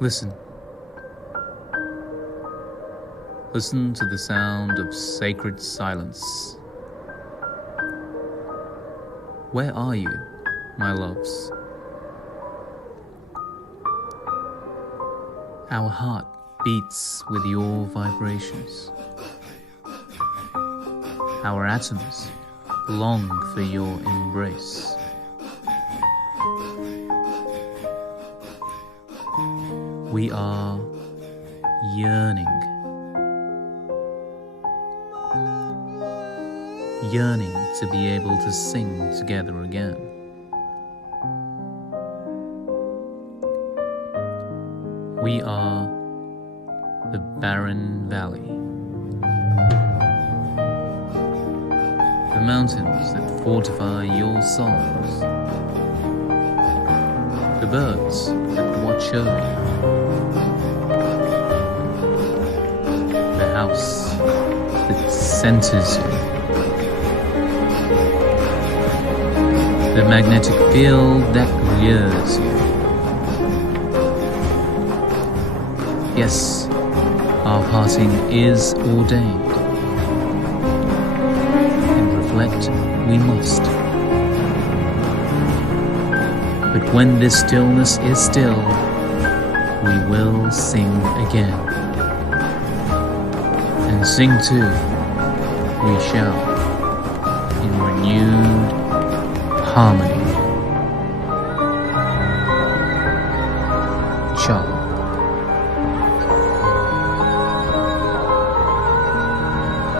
Listen. Listen to the sound of sacred silence. Where are you, my loves? Our heart beats with your vibrations. Our atoms long for your embrace. We are yearning to be able to sing together again. We are the barren valley, the mountains that fortify your songs, the birds that watch over you, the house that centers you, the magnetic field that lures you. Yes, our parting is ordained, and reflect we must. But when this stillness is still, we will sing again, and sing too we shall in renewed harmony.